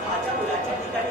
माझ्या मुलाच्या ठिकाणी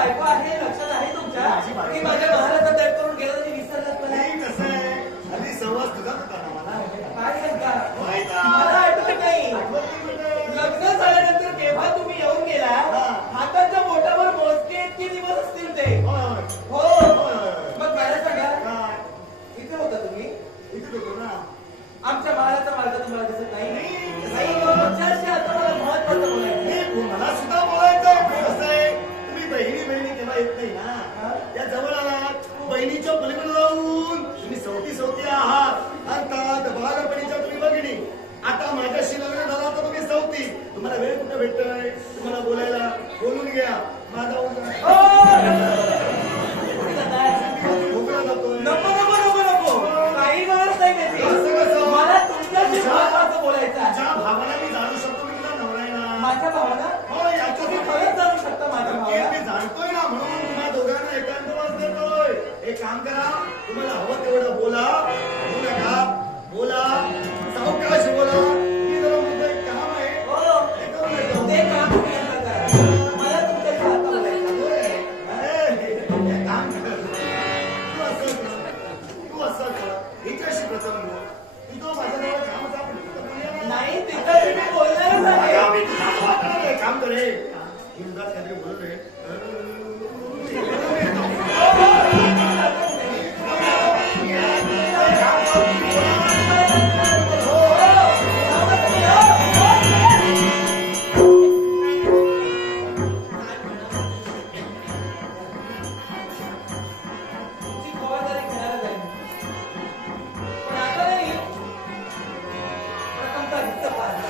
बायको आहे लक्षात आहे तुमच्या की माझ्या महाराजा त्याग करून गेला तरी विसरलात मला. कसं आहे आधी संवाद तुझा होता ना मला. काय सांगता मला आठवत नाही. लग्न झाल्यानंतर केव्हा तुम्ही येऊन गेला हाताच्या बोटावर मोजके इतके दिवस असतील ते. हो मग मला सांगा इथे होता तुम्ही. इथे होतो ना. आमच्या महाराजा मार्ग तुम्हाला दिसत नाही. आता मला महत्वाचं बोलायचं. मला सुद्धा बोलायचं कसं आहे तुम्ही बहिणी केव्हा येत नाही ना. या जवळ आलात बहिणीच्या पलीकडे जाऊन तुम्ही सवती आहात अर्थात बालपणीच्या तुम्ही भगिनी. आता माझ्याशी लग्न झाला तर तुम्ही सवती. तुम्हाला वेळ कुठे भेटतोय तुम्हाला बोलायला. बोलून घ्या माझा मोकळा जातोय. नको काही गरज नाही त्याची. मला तुमच्याशी महत्वाचं बोलायचं आहे. ज्या भावाला मी जाणू शकतो मी तुला नवरा आहे ना. माझ्या भावना हो याच्यात तुम्ही खरंच जाणू शकता माझ्या भावना. मी जाणतोय ना म्हणून तुम्हाला दोघांना एकांतवास देतोय. एक काम करा तुम्हाला हवं तेवढं बोला. बोलू नका बोला सावकाश बोला. मी जरा माझं एक काम आहे ते करून येतो. ते काम पूर्ण करा. मला तुमच्याशी आता बोलायचं आहे. एक काम कर तू असं कर हिच्याशी प्रसंग तू तो माझ्याजवळ कामाचा आपण नाही तिथं तुम्ही बोलणारच आहे. मी तुझा काम करे ही मुलात काहीतरी बोलत आहे. तुमची खबरदारी घ्यायला जाईल. पण आता नाही. प्रथमतः हिचं पाहणं.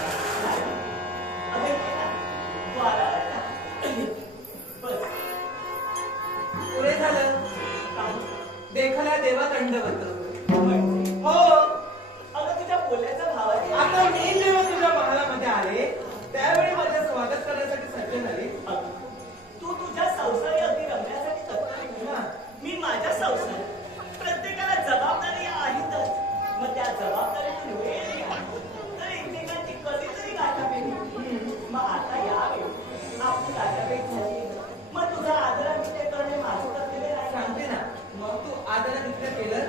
पुरे झालं. देखला देवा दंडवत. हो अगं तुझ्या बोलण्याचा भाव आहे. आता मी जेव्हा तुझ्या महालामध्ये आले त्यावेळी माझं स्वागत करण्यासाठी सज्ज झाले. तू तुझ्या संसारी अगदी रमण्यासाठी तत्पर हा. मी माझ्या संसार. प्रत्येकाला जबाबदारी आहेतच. मग त्या जबाबदारीतून वेळ निघाला तर एकमेकांची कधीतरी गाठाभेटी. मग आता यावेळी आपली गाठाभेट झाली. मग तुझा आदरातिथ्य करणे माझं कर्तव्य नाही. सांगते ना मग तू आदरातिथ्य केलं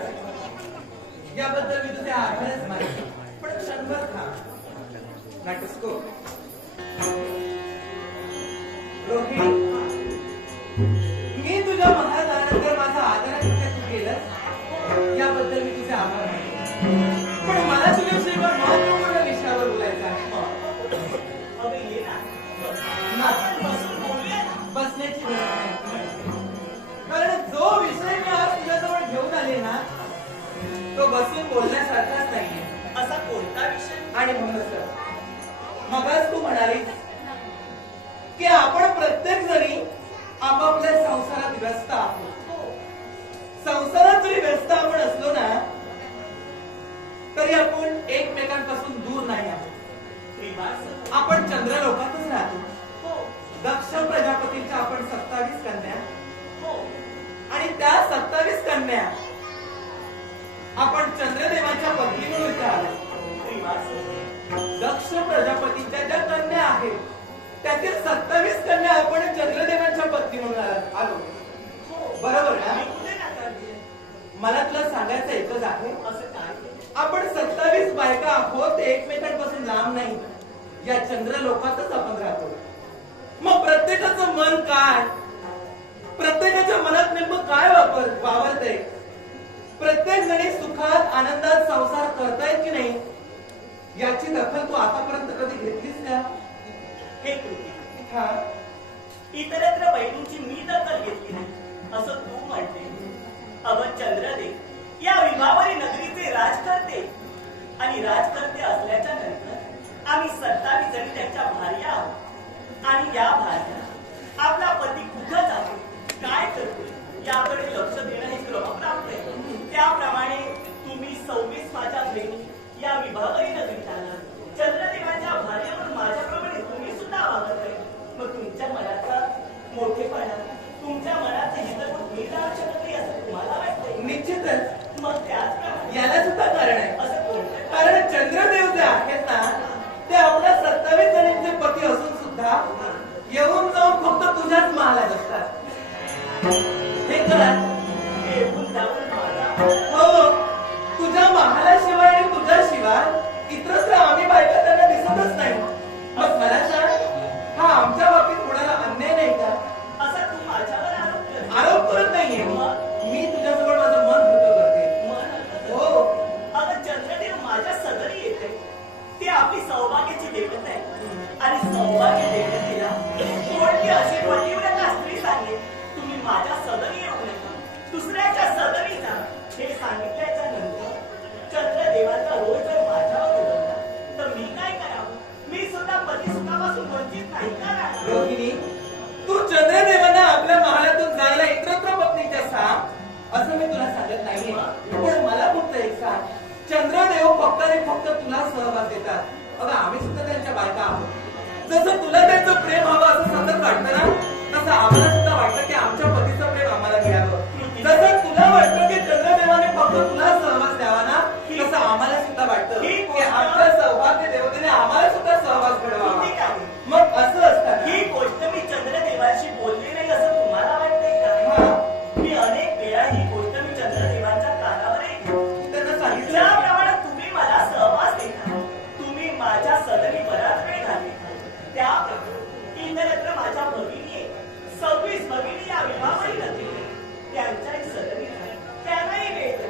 याबद्दल मी तुझे आभारच मानते. पण क्षणभर थांब. नाटस्को रोहिणी मी तुझ्या महाराजानंतर माझा आदरातिथ्य तू केलं याबद्दल मी तुझे आभार मानते. पण मला तुझ्याशी महत्वपूर्ण विषयावर बोलायचं आहे. अगं ये ना. आपण बसून बोलूया ना. बसण्याची गरज नाही. कारण जो विषय मी आज तुझ्याजवळ घेऊन आले ना तो बसून बोलण्यासारखाच नाहीये. असा कोणता विषय? आणि म्हणूनच मगच तू म्हणालीस की आपण प्रत्येक जणी आपापल्या संसारात व्यस्त आहोत. संसारात जरी व्यस्त आपण असलो ना तरी आपण एकमेकांपासून दूर नाही आहोत. आपण चंद्रलोकातच राहतो. दक्ष प्रजापतीच्या आपण 27 कन्या आणि त्या 27 कन्या आपण चंद्रदेवाच्या पत्नी म्हणून इथे आलो. दक्ष प्रजापतीच्या ज्या कन्या आहेत त्यातील 27 कन्या आपण चंद्रदेवाच्या पत्नी म्हणून आलो. बरोबर ना. मला तुला सांगायचं एकच आहे आपण 27 बायका आहोत एकमेकांपासून लांब नाही. या चंद्रलोकातच आपण राहतो. मग प्रत्येकाचं मन काय प्रत्येकाच्या मनात नेमकं काय वावरतंय. प्रत्येक जणी सुखात आनंदात संसार करतायत की नाही याची दखल तू आतापर्यंत कधी घेतलीस का? हे कृती हा इतरत्र बहिणींची मी दखल घेतली नाही असं तू म्हणते. अगं चंद्रदेव या विभावरी नगरीचे राजकर्ते आणि राजकर्ते असल्याच्या नंतर आम्ही 27 जणी त्यांच्या भार्या आहोत. आणि या भार्या आपला पती कुठं जातो काय करतो याकडे लक्ष देणं हे क्रमप्राप्त आहे. त्याप्रमाणे तुम्ही 26 माझ्या बहिणी या विभागरी नगरीत आला. चंद्रदेवाच्या भार्या म्हणून माझ्याप्रमाणे तुम्ही सुद्धा वागत आहे. मग तुमच्या मनाचा मोठेपणा तुमच्या मनाचे हितगुण मी जाणू शकत नाही असं तुम्हाला वाटतंय. निश्चितच. मग त्याच याला सुद्धा कारण आहे. असं कोणतं कारण चंद्रदेव जे आहेत ना ते आपल्या 27 जणींचे पती असून सुद्धा येऊन जाऊन फक्त तुझ्याच महालात हे करा. येऊन जाऊन माझा हो, तुझ्या महालाशिवाय आणि तुझ्याशिवाय इतरत्र आम्ही बायका त्यांना दिसतच नाही. मग मला सांग, हा आमच्या बाबतीत होणारा अन्याय नाही का? असा तू माझ्यावर आरोप करतो. आरोप करत नाहीये. मी तुझ्याजवळ माझं मन हलकं करते. मन हलकं हो. करतो. अगं चंद्रदेव माझ्या सदरी येते. ती आपली सौभाग्याची देवता आहे. आणि सौभाग्य देवतेला कोणती अशी पतिव्रता स्त्री सांगेल, तुम्ही माझ्या सदरी येऊ नका, दुसऱ्याच्या सदरी जा. हे सांगितल्याच्या नंतर चंद्रदेवाचा रोज जर माझ्यावर उडवला तर मी काय करावं? मी सुद्धा पतिसुखापासून वंचित नाही का राहणार? रोहिणी, तू चंद्रदेवांना आपल्या महालातून जायला इतरत्र पत्नीच्या सांग असं मी तुला सांगत नाहीये. पण मला फक्त एक सांग, चंद्रदेव फक्त आणि फक्त तुला सहवास देतात. अगं आम्ही सुद्धा त्यांच्या बायका आहोत. जसं तुला त्यांचं प्रेम हवं असं सतत वाटतं ना, तसं आम्हाला सुद्धा वाटतं की आमच्या पतीचं प्रेम आम्हाला मिळावं. जसं तुला वाटतं की चंद्रदेवाने फक्त तुला सहवास द्यावा ना, तसं आम्हाला सुद्धा वाटतं की आमच्या सौभाग्य देवतेने आम्हाला सुद्धा सहवास घडवावा. ठीक आहे. मग असं असतं ही गोष्ट मी चंद्रदेवाशी बोलली नाही असं तुम्हाला वाटतंय का? मी अनेक वेळा ही गोष्ट मी चंद्रदेवांच्या कानावर ऐकली. त्यांना सांगितलं. ज्याप्रमाणे तुम्ही मला सहवास देता, तुम्ही माझ्या सदनी बराच वेळ घालविता, त्याप्रमाणे इतरत्र माझ्या भगिनी आहेत. 26 भगिनी या विवाहावरील होते. त्यांच्याही सदनी आहेत. त्यांनाही वेळ द्या.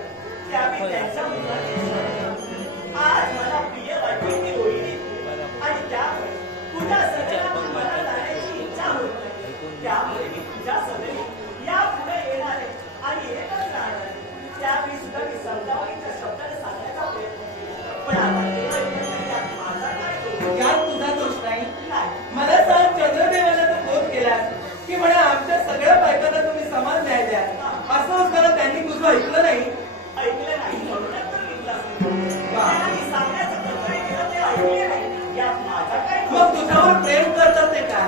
त्यावेळी त्यांच्या मुलाची शाळा. आज मला प्रिय वाटते ती रोहिणी, आणि त्यामुळे तुझ्या सदनातून मला जाण्याची इच्छा होत नाही. त्यामुळे मी तुझ्या सदनी यापुढे येणार आहे आणि येतच राहणार आहे. त्यावेळी सुद्धा मी समजावणीच्या शब्दाने सांगण्याचा प्रयत्न केला. पण आता ते ऐकत नाही. यात माझा काय दोष? यात तुझा दोष नाही. नाही. मला सांग, चंद्रदेवाला तू बोध केलास की म्हणे आमच्या सगळ्या बायकांना तुम्ही समान न्याय द्या. असं असताना त्यांनी तुझं ऐकलं नाही. ऐकलं नाही म्हणूनच तर विकला त्यांना मी सांगण्याचं कर्तव्य केलं, ते ऐकले नाही. यात माझा काय दोष? मग तुझ्यावर प्रेम करतात ते का?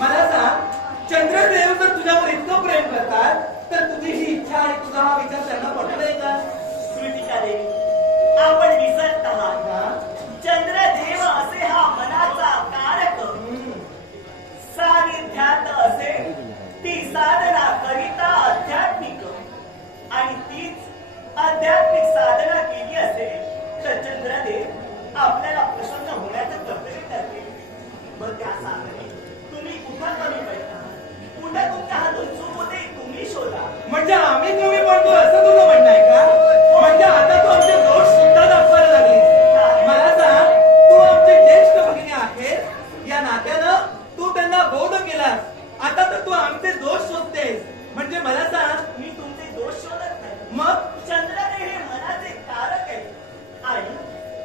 मला सांग, चंद्रदेव जर तुझ्यावर इतकं प्रेम करतात तर तुझी ही इच्छा आणि तुझा हा विचार त्यांना पटलाय का? कृतिका देवी, आपण विसरत आहात. हा? चंद्रदेव असे हा मनाचा कारक, सानिध्यात असे ती साधना करिता आध्यात्मिक, आणि तीच आध्यात्मिक साधना केली असेल तर चंद्रदेव आपल्याला प्रसन्न होण्याचं कर्तव्य करते. मग त्या साधने तुम्ही कुठं कमी पडता, कुठं तुमच्या हातून चूक होते तुम्ही शोधा. म्हणजे आम्ही कमी पडतो असं तुझं म्हणणं आहे का? म्हणजे आता तू आमचे दोष सुद्धा दाखवायला लागली. मला सांग, तू आमचे ज्येष्ठ भगिनी आहेस, या नात्यानं तू त्यांना बोध केलास. आता तर तू आमचे दोष शोधतेस. म्हणजे मला सांग, मी तुमचे दोष शोधत नाही. मग चंद्रदेव हे मनाचे कारक आहे, आणि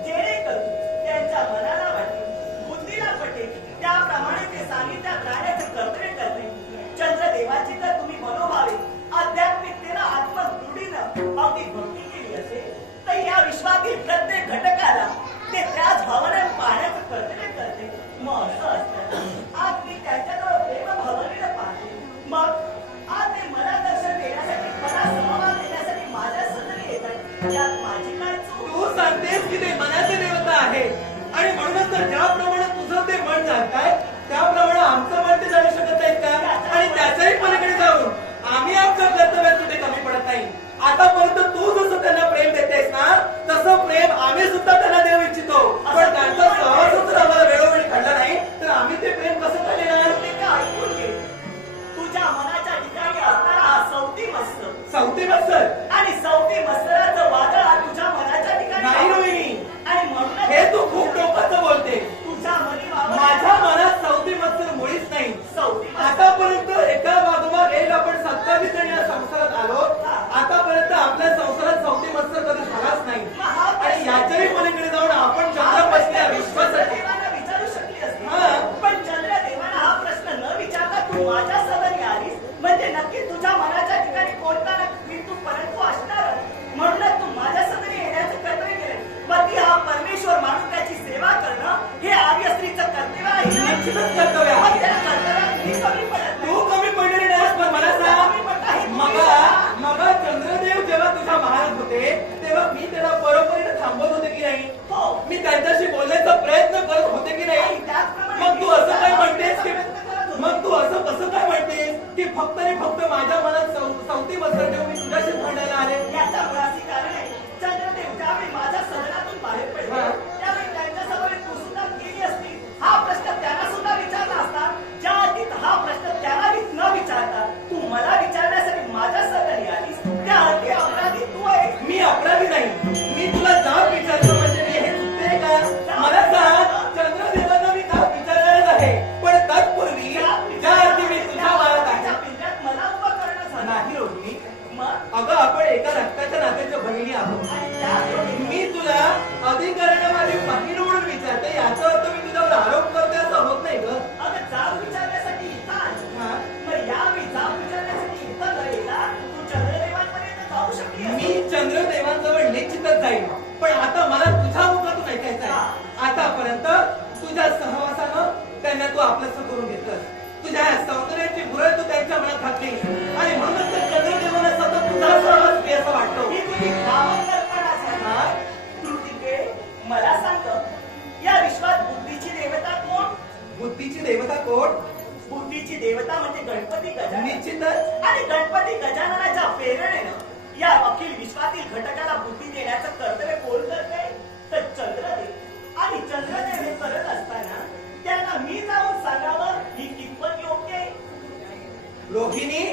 जेणेकरून त्यांच्या मनाला वाटेल, बुद्धीला पटेल, त्याप्रमाणे ते सानिध्यात राहण्याचे कर्तव्य करते. चंद्रदेवाची जर तुम्ही मनोभावे आध्यात्मिकतेनं आत्मदृढीनं अगदी भक्ती केली असेल तर या विश्वातील प्रत्येक घटकाला ते त्याच भावनेने पाहण्याचं कर्तव्य करते. मग असं असतं आज मी त्यांच्याजवळ प्रेम भावनेनं पाहते. मग आज ते मला दर्शन देण्यासाठी, मला सहभाग देण्यासाठी माझ्या सदरी येत आहेत. यात माझी काय चूक? तू सांगतेस की ते मनाचे देवता आहे, आणि म्हणूनच तर ज्याप्रमाणे तुझं ते मन जाणताय त्याप्रमाणे आमचं मन ते जाणू शकत नाहीत का? आणि त्याच्याही पलीकडे जाऊन आम्ही आमच्या कर्तव्यात कुठे कमी पडत नाही. आतापर्यंत तू जसं त्यांना प्रेम देतेस ना, तसं प्रेम आम्ही सुद्धा त्यांना देऊ इच्छितो. पण त्यांचा सहवासच आम्हाला फक्त माझ्या मनात सवती मस्तर ठेवून मी तुझ्याशी भांडायला आले? याचा मुळाशी कारण आहे चंद्रदेव ज्यावेळी माझ्या सदनातून बाहेर पडले हा. त्यावेळी त्यांच्यासमोर एक पुस्तक केली असती हा प्रश्न त्यांना सुद्धा विचारला असता. ज्या अटीत हा प्रश्न त्यांना न विचारता तू मला विचारण्यासाठी माझ्या सदनी आलीस त्या अटी अपराधी तू आहे. मी अपराधी नाही. मी तुला जाब विचारतो म्हणजे मी हे चुकते का? मला सांग, चंद्रदेवांना मी जाब विचारणारच आहे, पण तत्पूर्वी ज्या अर्थी मी तुझ्या मनात आहे. पिंजऱ्यात मला उभं करणं झालं नाही रोहिणी, मग अगं आपण एका रक्ताच्या नात्याच्या बहिणी आहोत. आणि त्यावेळी मी तुला अधिकरणामध्ये बहीण म्हणून विचारते, याचा अर्थ मी तुझ्यावर आरोप करते असं होत नाही ग. अगं जाब विचारण्यासाठी इथं आली. हा? मग यावेळी जाब विचारण्यासाठी इथं न येता तू चंद्रदेवांपर्यंत जाऊ शकली मी चंद्रदेवांजवळ निश्चितच जाईल, पण आता मला तुझ्या मुखातून ऐकायचं आहे. आतापर्यंत तुझ्या सहवासानं त्यांना तू आपलंसं करून घेतलंस. तुझ्या या सौंदर्याची भुरळ तू त्यांच्या मनात घातली आणि म्हणूनच तर चंद्रदेवांना सतत तुझा सहवास प्रिय असं वाटतो. ही तुझी भावना कल्पना झाली. हा? कृतिके मला सांग या विश्वात बुद्धीची देवता कोण? बुद्धीची देवता कोण? बुद्धीची देवता म्हणजे गणपती गजानन. निश्चितच. आणि गणपती गजाननाच्या प्रेरणेनं या अखिल विश्वातील घटकाला बुद्धी देण्याचं कर्तव्य कोण करते? तर चंद्रदेव. आणि चंद्रदेव हे करत असताना त्यांना मी जाऊन सांगावं ही कितपत योग्य आहे? रोहिणी,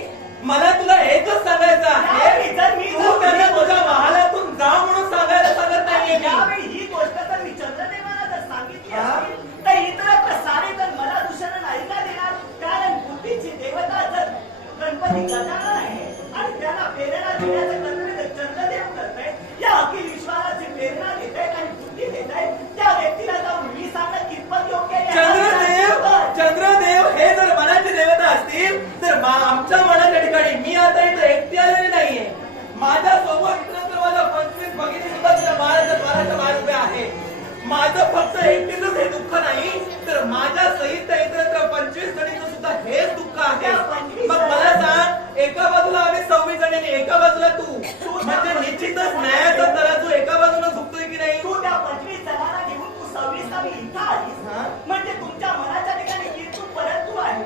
मला तुला एकच सांगायचं आहे, तू त्यांना तुझ्या महालातून जा म्हणून सांगायला सांगत नाहीये मी. यावेळी ही गोष्ट तर मी चंद्रदेवाला जर सांगितली हा? असती तर इतरत्र सारे तर मला दूषण नाही का देणार? कारण बुद्धीची देवता जर गणपती गजानन आहे आणि त्यांना प्रेरणा देण्याचं कर्तव्य जर चंद्रदेव करताय, या अखिल विश्वाची प्रेरणा देत आहेत आणि बुद्धी देत आहेत, त्या व्यक्तीला जाऊन मी सांगणं कितपत योग्य आहे? चंद्रदेव हे जर मनाची देवता असतील तर आमच्या मनाच्या ठिकाणी मी आता इथे एकटी आलेली नाहीये. माझ्या सोबत इतर माझ्या 25 भगिनी सुद्धा तुझ्या बाळाच्या द्वाराच्या बाहेर उभ्या आहे. माझं फक्त एकटीच हे दुःख नाही तर माझ्या सहित इतरत्र 25 जणींचं सुद्धा हेच दुःख आहे. मग मला सांग, एका बाजूला आम्ही 26 जण आणि एका बाजूला तू, म्हणजे निश्चितच न्यायाचा तराजू एका बाजूला झुकतोय की नाही? तू त्या 25 जणांना घेऊन तू 26 इथं आलीस हा? म्हणजे तुमच्या मनाच्या ठिकाणी किंतु परंतु आहे.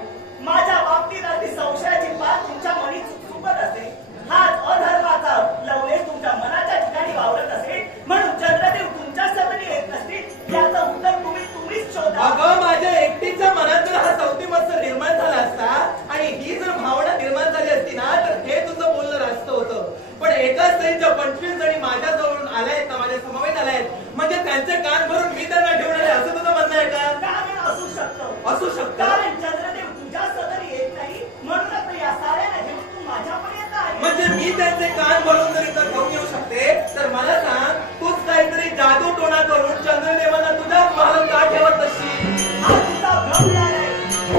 माझ्या बाबतीत अगदी संशयाची बात तुमच्या मनी चुकत असेल. हाच अधर्माचा लवलेश तुमच्या मनाच्या ठिकाणी वावरत असेल म्हणून चंद्रदेव तुमच्या सदनी येत नसतील याचं उत्तर तुम्हीच शोधा. अगं, माझ्या एकटीच्या मनात जर हा सवती मस्त निर्माण झाला असता आणि ही जर भावना निर्माण झाली असती ना तर हे तुझं बोलणं रास्त होतं. पण एकाच सहितच्या 25 जणी माझ्या जवळून आल्यात ना, माझ्या समवेत आल्यात, म्हणजे त्यांचे कान भरून मी त्यांना ठेवणार आहे असं तुझं म्हणणं आहे का? कारण असू शकतं. कारण चंद्रदेव तुझ्या सदनी येत नाही म्हणूनच या साऱ्यांना घेऊन तू माझ्यापर्यंत आहे. म्हणजे मी त्यांचे कान भरून जर इथं ठेवून येऊ शकते तर मला सांग, तूच काहीतरी जादू टोणा करून चंद्रदेवांना तुझ्याच महालात का ठेवत असशील? हा तुझा भ्रम आहे.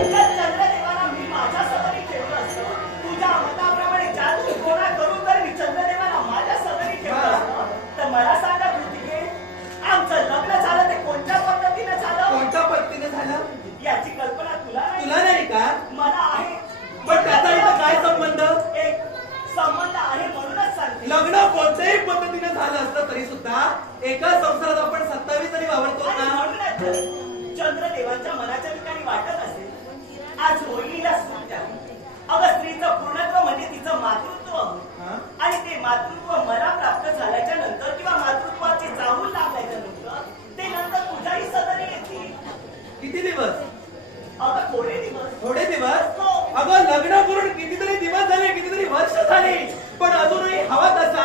जर चंद्रदेवाला मी माझ्या सदनी ठेवलं असतं, तुझ्या मताप्रमाणे जादू टोणा करून जर मी चंद्रदेवाला माझ्या सदनी ठेवलं असतं तर मला सांगा कृतिके, आमचं लग्न झालं ते कोणत्या पद्धतीने झालं? कोणत्या पद्धतीने झालं याची कल्पना तुला तुला नाही का? मला आहे. पण त्याचा इथं काय संबंध? एक संबंध आहे म्हणूनच सांगते. लग्न कोणत्याही पद्धतीने झालं असतं तरी सुद्धा एका संसारात आपण 27 जणी वावरतो आणि ना. म्हणूनच चंद्रदेवांच्या मनाच्या ठिकाणी वाटत असेल आज रोहिणीला सूट द्यावी. अगं, स्त्रीचं पूर्णत्व म्हणजे तिचं मातृत्व हा? आणि ते मातृत्व मला प्राप्त झाल्याच्या नंतर किंवा मातृत्वाची चाहूल लागल्याच्या नंतर ते नंतर तुझ्याही सदनी येतील. किती दिवस? अगं, थोडे दिवस. थोडे दिवस? हो. अगं, लग्न करून कितीतरी दिवस झाले, कितीतरी वर्ष झाली, पण अजूनही हवा तसा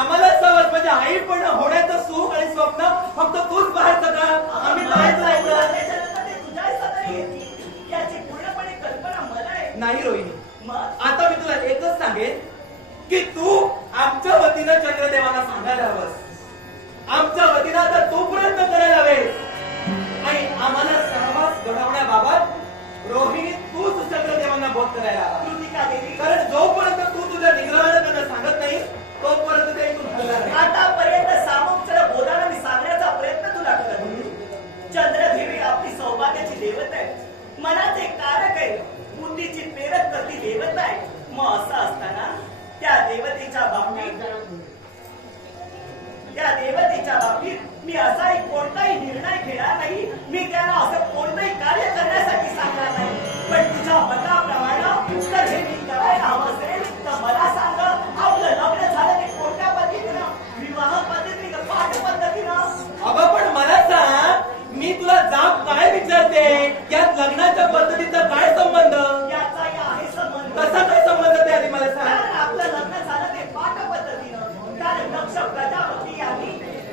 आम्हाला सहवास म्हणजे आई पण होण्याचं सुख आणि स्वप्न फक्त तूच पाहायचं का? आम्ही पाहायचं नाही का? त्याच्यानंतर ते तुझ्याही सदनी येतील याची पूर्णपणे कल्पना मला आहे. नाही रोहिणी, मग आता मी तुला एकच सांगेन की तू आमच्या वतीनं चंद्रदेवांना सांगायला हवंस. आमच्या वतीनं आता तू प्रयत्न करायला हवेस आणि आम्हाला सहवास घडवण्याबाबत रोहिणी तूच चंद्रदेवांना बोध करायला हवा. कृतिका देवी, कारण जोपर्यंत तू तुझ्या निग्रहानं त्यांना सांगत नाही तोपर्यंत ते इथून हलणार नाही. आतापर्यंत सामोपचार बोधानं मी सांगण्याचा प्रयत्न तुला करत होते. चंद्रदेवी आपली सौभाग्याची देवता आहे, मनाचे कारक आहे, बुद्धीची प्रेरक करती देवता आहे. मग असं असताना त्या देवतेच्या बाबतीत मी असाही कोणताही निर्णय घेणार नाही. मी त्याला असं कोणतंही कार्य करण्यासाठी सांगणार नाही. पण तुझ्या मताप्रमाणे तर हे मी करायला सांगायला हवं असेल तर मला सांग, आपलं लग्न झालं ते कोणत्या पद्धतीनं? विवाह पद्धती का पाठ पद्धतीनं? अगं पण मला सांग, मी तुला जाब काय विचारते, यात लग्नाच्या पद्धतीचा काय संबंध? याचाही आहे संबंध. कसा काय संबंध ते आधी मला सांग. कारण आपलं लग्न झालं ते पाठ पद्धतीनं. कारण दक्ष प्रजापती यांनी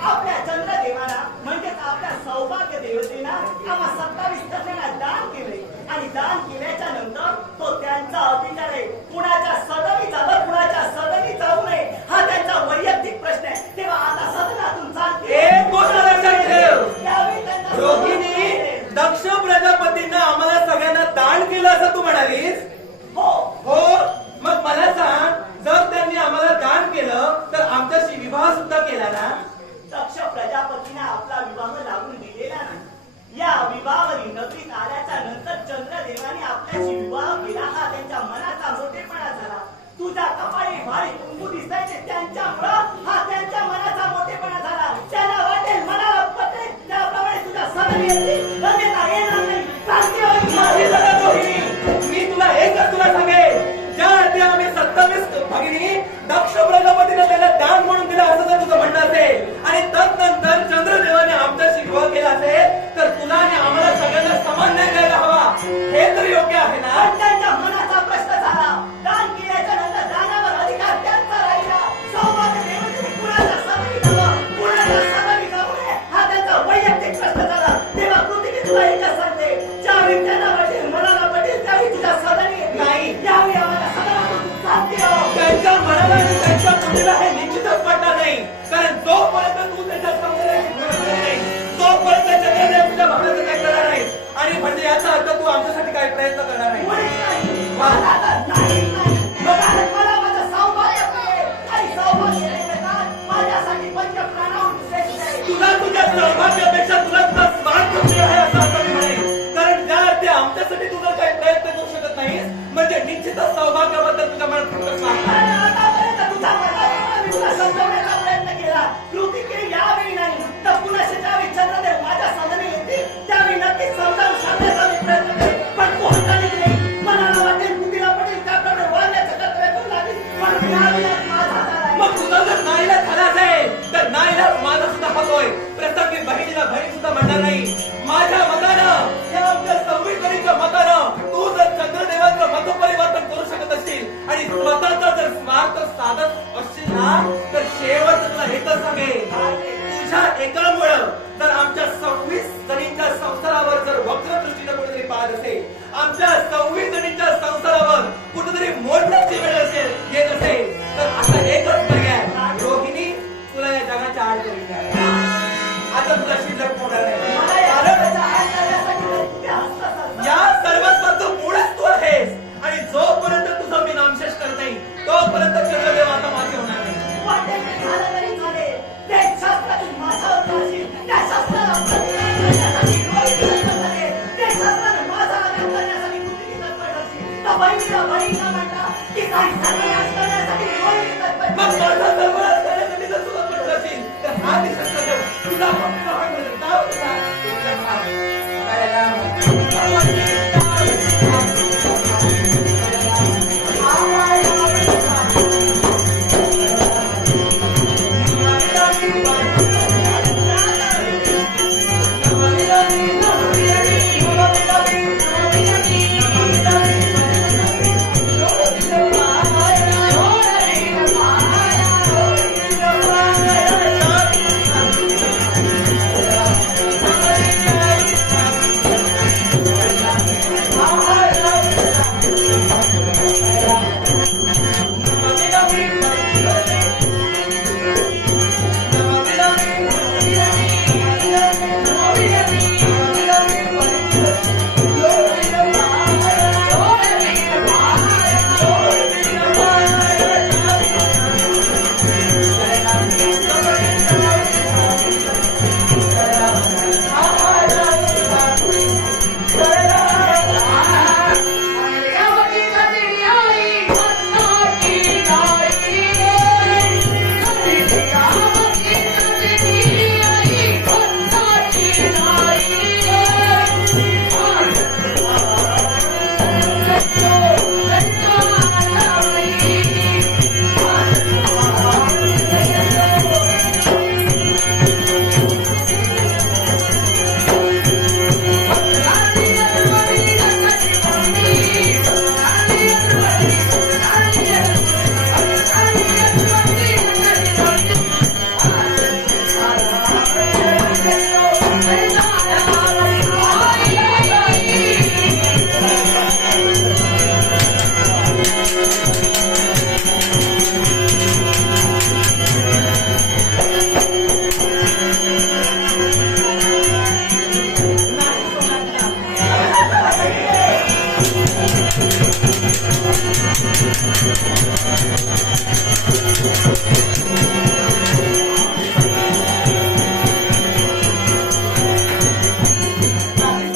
आपल्या चंद्रदेवाला म्हणजेच आपल्या सौभाग्य देवतेला आम्हा 27 कन्यांना दान केले आणि दान केल्याच्या नंतर तो त्यांचा अधिकार आहे. कुणाच्या सदनी जावं, कुणाच्या सदनी जाऊ नये हा त्यांचा वैयक्तिक प्रश्न आहे. तेव्हा आता सदनातून चालते एक गोष्ट लक्षात ठेव, त्यावेळी त्यांचा रोहिणी, दक्ष प्रजापतींना आम्हाला सगळ्यांना दान केलं असं तू म्हणालीस? हो हो, मग मला सांग, जर त्यांनी आम्हाला दान केलं तर आमच्याशी विवाह सुद्धा केला ना? दक्ष प्रजापतीने आपला विवाह लागून दिलेला नाही. या विवाहावरील नगरीत आल्याच्या नंतर चंद्रदेवाने आपल्याशी विवाह केला हा त्यांच्या मनाचा मोठेपणा झाला. तुझ्या कपाळी भारी कुंकू दिसायचे त्यांच्यामुळं हा त्यांच्या मनाचा मोठेपणा झाला. त्यांना वाटेल, मनाला पटेल त्याप्रमाणे तुझ्या सदनी येतील, अन्यथा येणार नाही. क्रांती होईल. माझी जरा रोहिणी, मी तुला एकच सांगेन, ज्या अर्थी आम्ही 27 भगिनी दक्ष प्रजापतीने त्याला दान म्हणून दिलं असं जर तुझं म्हणणं असेल आणि तदनंतर चंद्रदेवाने आमच्याशी विवाह केला असेल तर तुला आणि आम्हाला सगळ्यांना समान न्याय द्यायला हवा. हे तर योग्य आहे ना? पण त्यांच्या मनाचा प्रश्न झाला. दान केल्याच्या नंतर दानावर अधिकार त्यांचा राहिला. सौभाग्य देवतेने कुणाच्या सदनी जावं, कुणाच्या सदनी जाऊ नये हा त्यांचा वैयक्तिक प्रश्न झाला. तेव्हा पृथ्वी तुला एकच सांगते, ज्यावेळी त्यांना वाटेल, मनाला वाटेल त्यावेळी तुझ्या सदनी येतील. नाही. यावेळी आम्हाला सदनातून चालते हो. त्यांच्या मनाला आणि त्यांच्या बुद्धीला हे निश्चितच पडणार नाही. कारण जोपर्यंत तू त्याच्या सौंदर्याची भर पडत नाही, तोपर्यंत चंद्रदेव तुझ्या भावनाचं काय करणार नाही. आणि म्हणजे याचा अर्थ तू आमच्यासाठी काही प्रयत्न करणार नाही. मुळीच नाही. मला तर नाहीच नाही. कारण मला माझं सौभाग्य पाहिजे आणि सौभाग्य देवता माझ्यासाठी पंचप्राणाहून श्रेष्ठ आहे. तुला तुझ्या सौभाग्यापेक्षा तुला तुझा स्वार्थ प्रिय आहे असं अर्थ मी म्हणेन. कारण ज्या अर्थी आमच्यासाठी तू जर काही प्रयत्न करू शकत नाहीस म्हणजे निश्चितच सौभाग्याबद्दल तुझ्या मनात फक्त स्वार्थ आहे. आणि आतापर्यंत तुझा मनाप्रमाणे मी तुला समजवण्याचा प्रयत्न केला. कृती केली यावेळी नाही तर पुन्हा ज्यावेळी चंद्रदेव माझ्या सदनी येतील त्यावेळी नक्कीच समजावून सांगण्याचा मी प्रयत्न करेन. पण तू हाताळली नाही. मनाला वाटेल, बुद्धीला पटेल त्याप्रमाणे वळण्याचं कर्तव्य करू लागेल. पण यावेळी माझा झाला आहे. मग तुझा जर नाईलाज झाला असेल तर नाईलाज माझा सुद्धा होतोय. प्रसंगी बहिणीला बहीण सुद्धा म्हणणार नाही. माझ्या मतानं, या आमच्या संविधानाच्या मतानं तू जर चंद्रदेवाचं मतपरिवर्तन करू शकत असशील आणि स्वतःचा जर स्वार्थ साधत असशील ना तर शेवट तुला एकच सांगेन, तुझ्या एकामुळं जर आमच्या 26 जणींच्या संसारावर जर वक्र दृष्टीने कुठेतरी पाहत असेल, आमच्या 26 जणींच्या संसारावर कुठेतरी मोडण्याची वेळ असेल येत असेल तर आता एकच पर्याय, रोहिणी, तुला या जगाच्या आड करून आता तुला शिल्लक होणार नाही. मला यावेळेचा हात करण्यासाठी तर तुझे हस्त सरकवले. या सर्वस्वाचं मूळच तू आहेस आणि जोपर्यंत तुझा मी नामशेष करत नाही तोपर्यंत चंद्रदेव आता माझे होणार नाही. वाटेल ते झालं तरी चालेल. ते शास्त्रातून माझ्यावर जाशील, त्या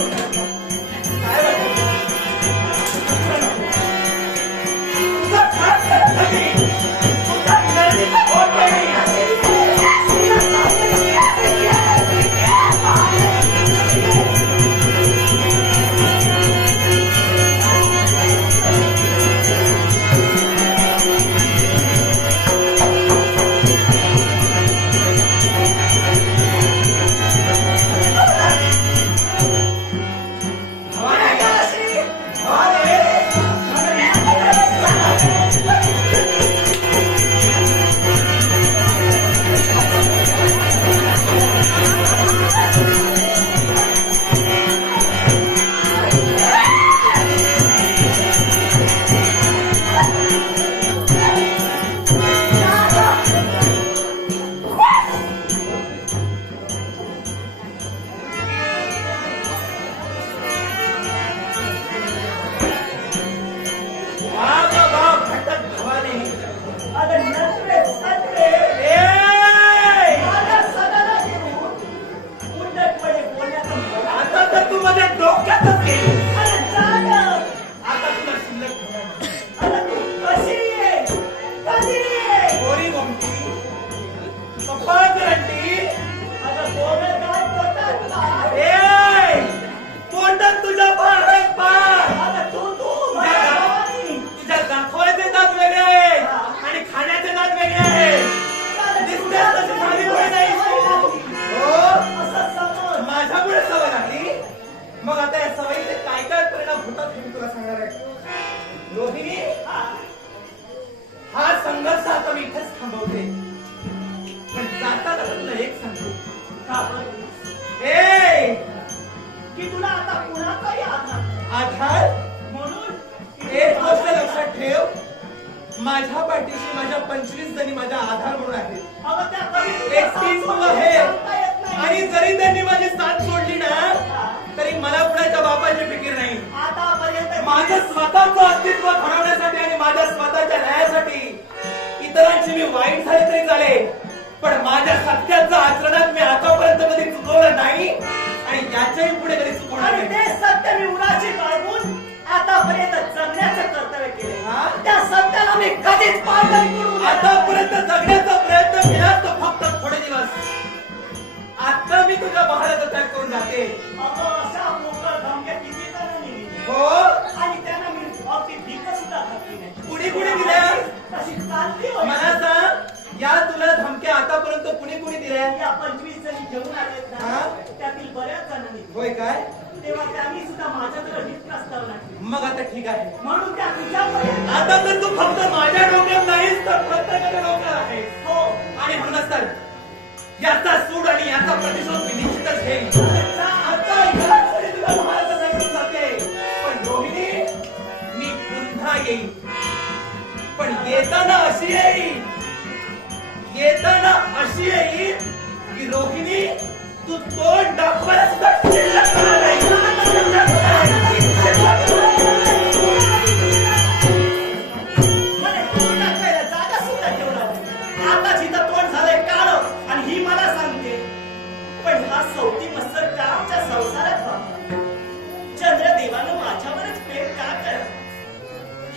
काय वाटतं? तुझा खास नाही. तुझा नदीचा ओठ नाही. मग आता या सवयीचे काय काय परिणाम होतात हे मी तुला सांगणार आहे. रोहिणी, हा संघर्ष आता मी इथेच थांबवते. पण जाता जाता तुला एक सांगतो. का बरं? की तुला आता कुणाचाही आधार म्हणून एक गोष्ट लक्षात ठेव. माझ्या पाठीशी माझ्या 25 जणी माझा आधार म्हणून आहेत. अगं त्या कधी एक टीम मुलं आहे. आणि जरी त्यांनी माझी साथ सोडली ना तरी मला कुणाच्या बापाची फिकीर नाही. आतापर्यंत माझं स्वतःचं अस्तित्व घडवण्यासाठी आणि माझ्या स्वतःच्या न्यायासाठी इतरांची मी वाईट झाले तरी चालेल, पण माझ्या सत्याचं आचरणात मी आतापर्यंत कधी चुकवलं नाही आणि याच्याही पुढे कधी चुकवणार आणि नाही. ते सत्य मी उराशी बाळगून आतापर्यंत जगण्याचं कर्तव्य केले. हा? त्या सत्याला मी कधीच पाळलं करून आतापर्यंत जगण्याचा प्रयत्न केला तर फक्त थोडे दिवस. आता मी तुझ्या महाराज त्याग करून जाते. अशा मोकळ धमक्या किती जणांनी दिली. हो, आणि त्यांना मी अगदी भीक सुद्धा घातली नाही. कुणी कुणी दिल्या? तशी चालली होती. मला सांग, या तुला धमक्या आतापर्यंत कुणी कुणी दिल्या? या 25 जणी घेऊन आलेत हा? ना, त्यातील बऱ्याच जणांनी दिली. होय काय? तेव्हा त्यांनी सुद्धा माझ्याकडे हीच प्रस्ताव टाकली. मग आता ठीक आहे. म्हणून त्या तुझ्यापर्यंत आता तर तू फक्त माझ्या डोक्यात नाहीस तर प्रत्येकाच्या डोक्यात आहे. हो. आणि म्हणूनच तर याचा सूड आणि याचा प्रतिशोध मी निश्चितच घेईन. आता यासाठी तुला महाराज करून जाते. पण रोहिणी, मी पुन्हा येईन. पण येताना अशी येईल की रोहिणी, तू तोंड दाखवायला सुद्धा शिल्लक राहणार नाही. मला तोंड टाकायला जागा सुद्धा ठेवणार नाही. आता जिथं तोंड झालंय काढ आणि ही मला सांगते. पण हा सौती मत्सर का आमच्या संसारात वापरला? चंद्रदेवानं माझ्यावरच प्रेम का करा?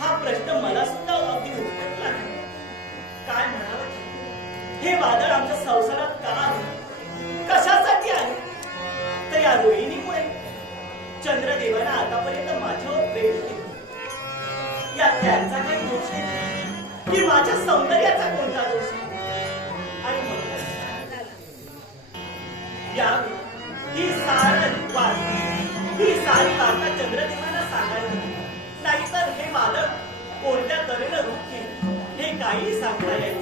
हा प्रश्न मला सुद्धा अगदी उद्भटला नाही. काय म्हणावं? हे वादळ आमच्या संसारात का आले? कशासाठी आले? तर या रोहिणीमुळे. चंद्रदेवानं आतापर्यंत माझ्यावर प्रेम केलं. यात त्यांचा काही दोष आहे की माझ्या सौंदर्याचा कोणता दोष आहे? आणि म्हणून यावेळी ही सारी वार्ता चंद्रदेवाला सांगायला हवी. नाहीतर हे वादळ कोणत्या तऱ्हेनं रूप घेईल हे काही सांगता येईल.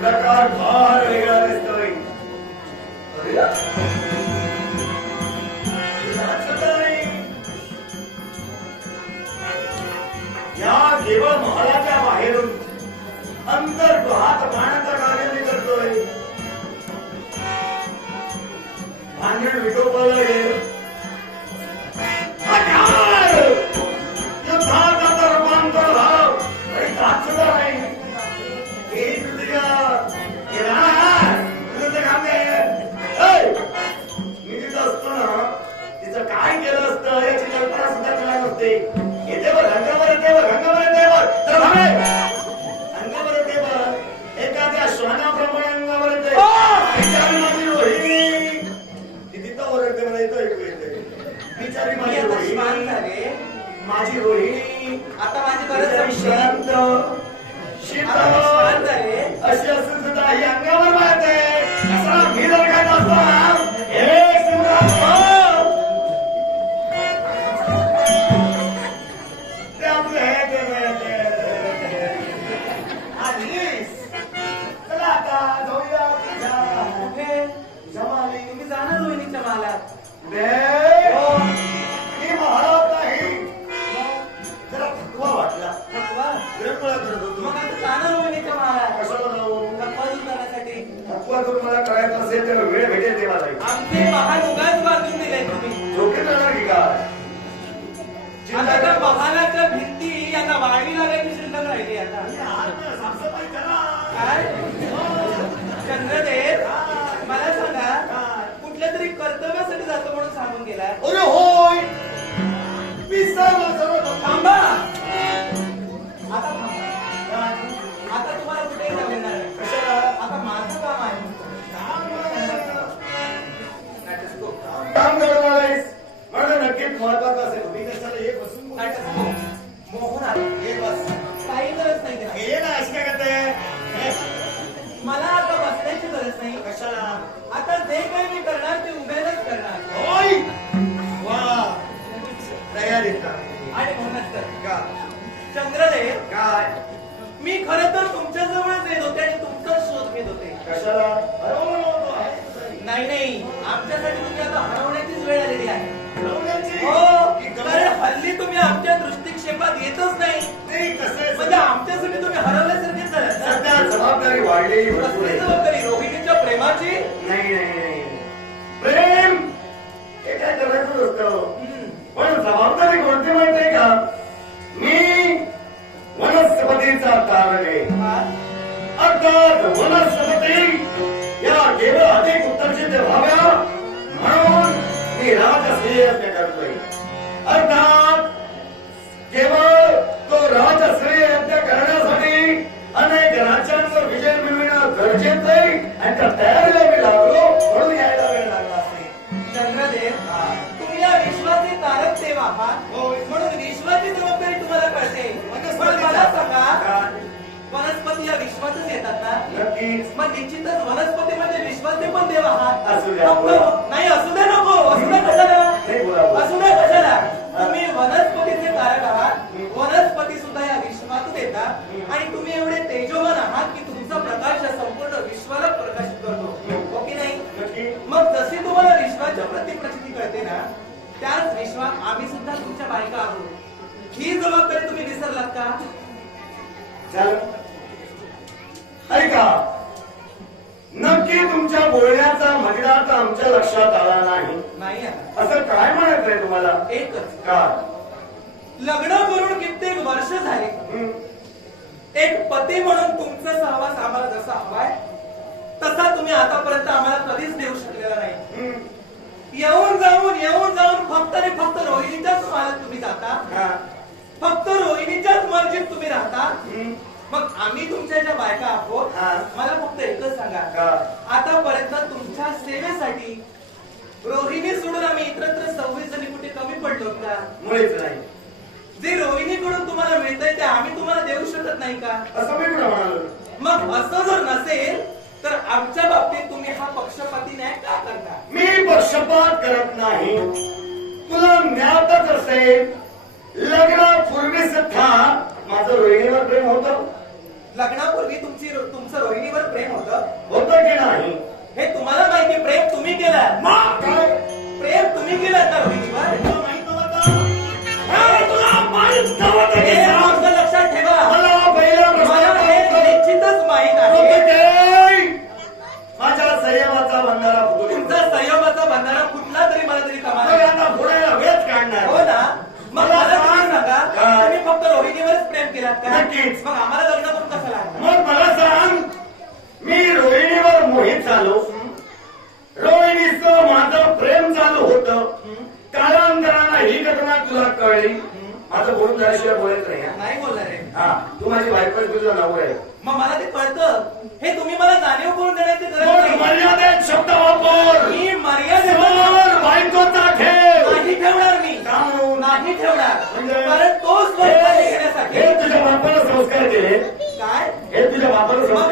प्रकार फार वेगळा दिसतोय. या केवळ महालाच्या बाहेरून अंतर्गृहात पाण्याचं कार्य मी करतोय. भांडण विटोबाला गेल. युद्धात आता रूपांतर भाव आणि त्रास सुद्धा नाही. हे तुझ्या तुझं काम काय? मी तिथं असतो ना, तिचं काय केलं असतं याची कल्पना सुद्धा तुला नसते. येते बघ, रंगावर येते बघ, रंगावर येते बघ. चल भावे, अंगावर येते बघ. एखाद्या श्वानाप्रमाणे अंगावर येते. बिचारी माझी रोहिणी, ती तिथं ओरडते, मला इथं ऐकू येते. बिचारी मी माझी आता श्वान रोहिणी, झाले. माझी रोहिणी आता माझी गरज बिचारी संपली. शांत आता मी श्वान झाले. अशी असून सुद्धा ही अंगावर वाहते. असा मी जर काय असता, हे शिवराम ते आपलं हे आलीस. चला आता जाऊया तुझ्या कुठे? जमाली. तुम्ही जाणार रोहिणीच्या महालात. हो, मी महाराज नाही. जरा थकवा वाटला. थकवा? विरंगुळा करत होतो. मग आता जाणार रोहिणीच्या महालात. कशाला जाऊ? थकवा दूर करण्यासाठी. थकवा जर मला करायचा असेल तर वेळ भेटेल तेव्हा जाईल. आमचे महाल उगाच बांधून दिले तुम्ही. झोपेत राहणार की काय? आता त्या महालाच्या भिंती आता वाळवी लागायची शिल्लक राहिली आता. साफसफाई करा. काय? चंद्रदेव, मला सांगा, कुठल्या तरी कर्तव्यासाठी जातो म्हणून सांगून गेला. अरे होय, मी सर्व थांबा. आता थांबा. आता तुम्हाला कुठेही जाऊ देणार नाही. कशाला? आता माझं काम आहे. काम करणार आहेस म्हणून नक्कीच महत्वाचं असेल. मी कशाला हे बसून बोलतो? मोहन आले. हे बस. काही गरज नाही त्याला. हे ना अशी काय करते? मला आता बसण्याची गरज नाही. कशाला? आता जे काही मी करणार ते उभ्यानच करणार. होय, वा, तयारीत का? आणि म्हणूनच तर का? चंद्रदेव, काय? मी खरं तर तुमच्या जवळच येत होते आणि तुमचा शोध घेत होते. कशाला? हरवलं होतो आहे. नाही नाही, आमच्यासाठी तुम्ही आता हरवण्याचीच वेळ आलेली आहे. हरवण्याची? हो, की कारण हल्ली तुम्ही आमच्या दृष्टिक्षेपात येतच नाही. नाही, कसं आहे? म्हणजे आमच्यासाठी तुम्ही हरवल्यासारखेच झालात ना? सध्या जबाबदारी वाढलेली भरपूर कसली आहे. जबाबदारी? रोहिणीच्या प्रेमाची? नाही नाही नाही, प्रेम हे काय करायचं असतं. पण जबाबदारी कोणती माहितीये का? मी वनस्पतीचा तारक आहे. हा? अर्थात वनस्पती या केवळ अधिक उत्तरचित व्हाव्या म्हणून मी राजश्रेय करतोय. अर्थात केवळ तो राजश्रेय यज्ञ करण्यासाठी अनेक राज्यांवर विजय मिळविणं गरजेचं आहे आणि त्या तयारीला मी लागलो म्हणून यायला वेळ लागला असेल. चंद्रदेव, तुम्ही या विश्वाचे तारक देव आहात. होय. म्हणून विश्वाची जबाबदारी तुम्हाला कळते. पण मला सांगा, वनस्पती या विश्वातच येतात ना? नक्कीच. मग निश्चितच वनस्पती म्हणजे विश्वाचे पण देव आहात. असू द्या, फक्त- बोला. नाही, असू दे नको. असू दे कशाला? नाही, बोला, बोला. असू दे कशाला? तुम्ही वनस्पतीचे तारक आहात. वनस्पती सुद्धा या विश्वातच येतात आणि तुम्ही एवढे तेजोवान आहात की तुमचा प्रकाश या संपूर्ण विश्वाला प्रकाशित करतो. हो की नाही? नक्की. मग जशी तुम्हाला विश्वाच्या प्रती प्रचिती कळते ना, त्याच विश्वात आम्ही सुद्धा तुमच्या बायका आहोत. ही जबाबदारी तुम्ही विसरलात का? झालं. ऐका, नक्की तुमच्या बोलण्याचा मजडा तर आमच्या लक्षात आला नाही. नाही आता. असं काय म्हणायचंय तुम्हाला? एकच, का? लग्न करून कित्येक वर्ष झाले. हं? एक पती म्हणून तुमचा सहवास आम्हाला जसा हवाय तसा तुम्ही आतापर्यंत आम्हाला कधीच देऊ शकलेला नाही. हं? येऊन जाऊन फक्त आणि फक्त रोहिणीच्याच मालात तुम्ही जाता. हा. फक्त रोहिणीच्याच मर्जीत तुम्ही राहता. हं? मग आम्ही तुमच्या ज्या बायका आहोत, हा. मला फक्त एकच सांगा, का? आतापर्यंत तुमच्या सेवेसाठी रोहिणी सोडून आम्ही इतरत्र 26 जणी कुठे कमी पडलो का? मुळीच नाही. जे रोहिणीकडून तुम्हाला मिळतंय ते आम्ही तुम्हाला देऊ शकत नाही का? असं मी कुठं म्हणालो? मग असं जर नसेल तर आमच्या बाबतीत तुम्ही हा पक्षपाती न्याय का करता? मी पक्षपात करत नाही. तुला ज्ञातच असेल, लग्नापूर्वी सुद्धा माझं रोहिणीवर प्रेम होतं. लग्नापूर्वी तुमचं रोहिणीवर प्रेम होतं की नाही? हे तुम्हाला माहिती. प्रेम तुम्ही केलं. मग काय? प्रेम तुम्ही केलं का रोहिणीवर? तुला माहित नव्हतं? हे तुला माहित नव्हतं हे की? आमचं लक्षात ठेवा. मला पहिला मला प्रश्न हे होता. निश्चितच नक्कीच. मग आम्हाला लग्न करून कसं लागणार? मग मला सांग, मी रोहिणीवर मोहित झालो, रोहिणीचं माझं प्रेम चालू होतं, कालांतरानं ही घटना तुला कळली. माझं बोलून झाल्याशिवाय बोलायचं नाही हा. नाही बोलणार रे. हा, तू माझी बायको आहेस, तुझं नवरा आहे. मग मला ते कळतं. हे तुम्ही मला जाणीव करून देण्याची गरज मग नाही. मर्यादेत शब्द वापर. मी मर्यादेवर समोर बायकोचा ठेव. नाही ठेवणार मी. का म्हणून? नाही ठेवणार. म्हणजे? कारण तो स्वर्ग घेण्यासाठी हे तुझ्या बापाला संस्कार केले, काय हे तुझ्या बापाला मग संस्कार